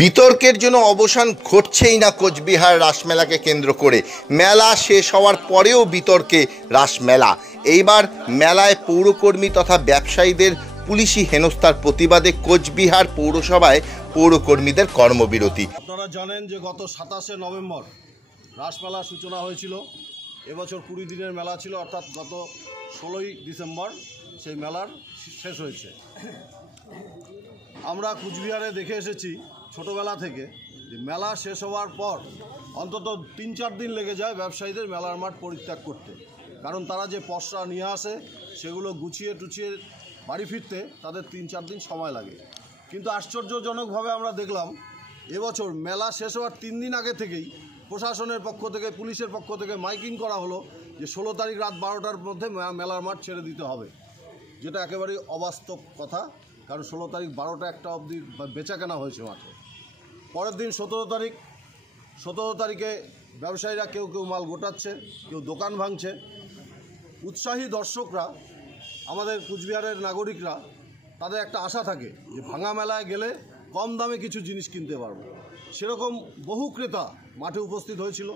বিতর্কের জন্য অবসান ঘটছেই না কোচবিহার রাসমেলাকে কেন্দ্র করে। মেলা শেষ হওয়ার পরেও বিতর্কে রাসমেলা। এইবার মেলায় পৌরকর্মী তথা ব্যবসায়ীদের পুলিশি হেনস্থার প্রতিবাদে কোচবিহার পৌরসভায় পৌরকর্মীদের কর্মবিরতি। আপনারা জানেন যে গত 27শে নভেম্বর রাসমেলার সূচনা হয়েছিল। এবছর 20 দিনের মেলা ছিল, অর্থাৎ গত 16ই ডিসেম্বর সেই মেলার শেষ হয়েছে। আমরা কুচবিহারে দেখে এসেছি ছোটোবেলা থেকে যে মেলা শেষ হওয়ার পর অন্তত 3-4 দিন লেগে যায় ব্যবসায়ীদের মেলার মাঠ পরিত্যাগ করতে, কারণ তারা যে পসরা নিয়ে আসে সেগুলো গুছিয়ে টুছিয়ে বাড়ি ফিরতে তাদের 3-4 দিন সময় লাগে। কিন্তু আশ্চর্যজনকভাবে আমরা দেখলাম এবছর মেলা শেষ হওয়ার 3 দিন আগে থেকেই প্রশাসনের পক্ষ থেকে, পুলিশের পক্ষ থেকে মাইকিং করা হলো যে 16 তারিখ রাত 12টার মধ্যে মেলার মাঠ ছেড়ে দিতে হবে, যেটা একেবারেই অবাস্তব কথা। কারণ 16 তারিখ 12টা-1টা অবধি বেচাকেনা হয়েছে মাঠে। পরের দিন 17 তারিখে ব্যবসায়ীরা কেউ মাল গোটাচ্ছে, কেউ দোকান ভাঙছে। উৎসাহী দর্শকরা, আমাদের কুচবিহারের নাগরিকরা, তাদের একটা আশা থাকে যে ভাঙা মেলায় গেলে কম দামে কিছু জিনিস কিনতে পারবো। সেরকম বহু ক্রেতা মাঠে উপস্থিত হয়েছিল।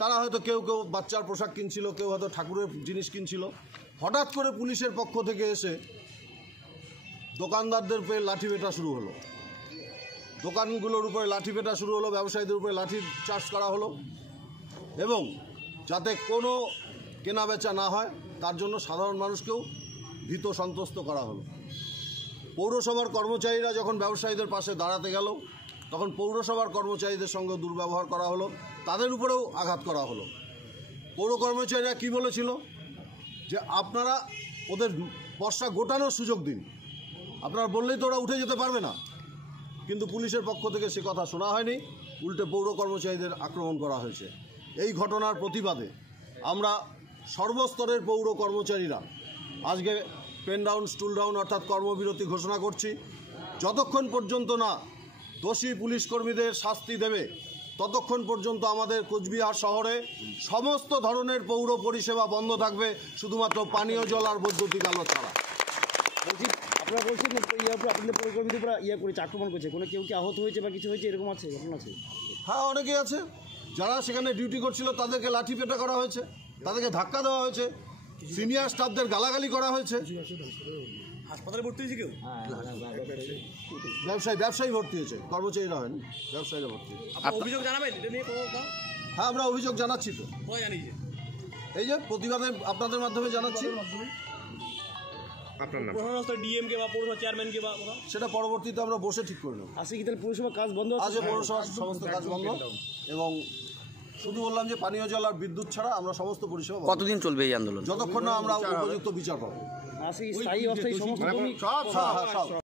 তারা হয়তো কেউ বাচ্চার পোশাক কিনছিল, কেউ হয়তো ঠাকুরের জিনিস কিনছিল। হঠাৎ করে পুলিশের পক্ষ থেকে এসে দোকানদারদের উপরে লাঠিপেটা শুরু হলো, দোকানগুলোর উপরে লাঠিপেটা শুরু হলো, ব্যবসায়ীদের উপরে লাঠির চার্জ করা হলো, এবং যাতে কোনো কেনাবেচা না হয় তার জন্য সাধারণ মানুষকেও ভীত সন্ত্রস্ত করা হলো। পৌরসভার কর্মচারীরা যখন ব্যবসায়ীদের পাশে দাঁড়াতে গেল, তখন পৌরসভার কর্মচারীদের সঙ্গে দুর্ব্যবহার করা হলো, তাদের উপরেও আঘাত করা হলো। পৌর কর্মচারীরা কী বলেছিল যে আপনারা ওদের পসরা গোটানোর সুযোগ দিন, আপনারা বললেই তো ওরা উঠে যেতে পারবে না। কিন্তু পুলিশের পক্ষ থেকে সে কথা শোনা হয়নি, উল্টে পৌর কর্মচারীদের আক্রমণ করা হয়েছে। এই ঘটনার প্রতিবাদে আমরা সর্বস্তরের পৌর কর্মচারীরা আজকে পেন ডাউন, স্টুল ডাউন অর্থাৎ কর্মবিরতি ঘোষণা করছি। যতক্ষণ পর্যন্ত না দোষী পুলিশ কর্মীদের শাস্তি দেবে, ততক্ষণ পর্যন্ত আমাদের কোচবিহার শহরে সমস্ত ধরনের পৌর পরিষেবা বন্ধ থাকবে, শুধুমাত্র পানীয় জল আর বৈদ্যুতিক আলো ছাড়া। আপনারা বলছেন আপনাদের পৌরকর্মীদের উপর করেছে, আক্রমণ করছে, কোনো কেউ কি আহত হয়েছে বা কিছু হয়েছে, এরকম আছে ঘটনা আছে? হ্যাঁ, অনেকেই আছে। যারা সেখানে ডিউটি করছিল তাদেরকে লাঠিপেটা করা হয়েছে, তাদেরকে ধাক্কা দেওয়া হয়েছে, সিনিয়র স্টাফদের গালাগালি করা হয়েছে। হাসপাতালে ভর্তি হয়েছে কেউ? ব্যবসায়ী ভর্তি হয়েছে, কর্মচারীরা হয়নি, ব্যবসায়ীরা ভর্তি হয়েছে। অভিযোগ জানাবেন এটা নিয়ে? হ্যাঁ, আমরা অভিযোগ জানাচ্ছি তো, এই যে প্রতিবাদে আপনাদের মাধ্যমে জানাচ্ছি। ডিএমকে বা পৌরসভা চেয়ারম্যানকে বা সেটা পরবর্তীতে আমরা বসে ঠিক করে নেব। আজকে কি তাহলে পৌরসভার কাজ বন্ধ আছে? পৌরসভার সমস্ত কাজ বন্ধ, এবং শুধু বললাম যে পানীয় জল আর বিদ্যুৎ ছাড়া আমরা সমস্ত পরিষেবা। কতদিন চলবে এই আন্দোলন? যতক্ষণ না আমরা উপযুক্ত বিচার পাবো। স্থায়ী অস্থায়ী সমস্ত সব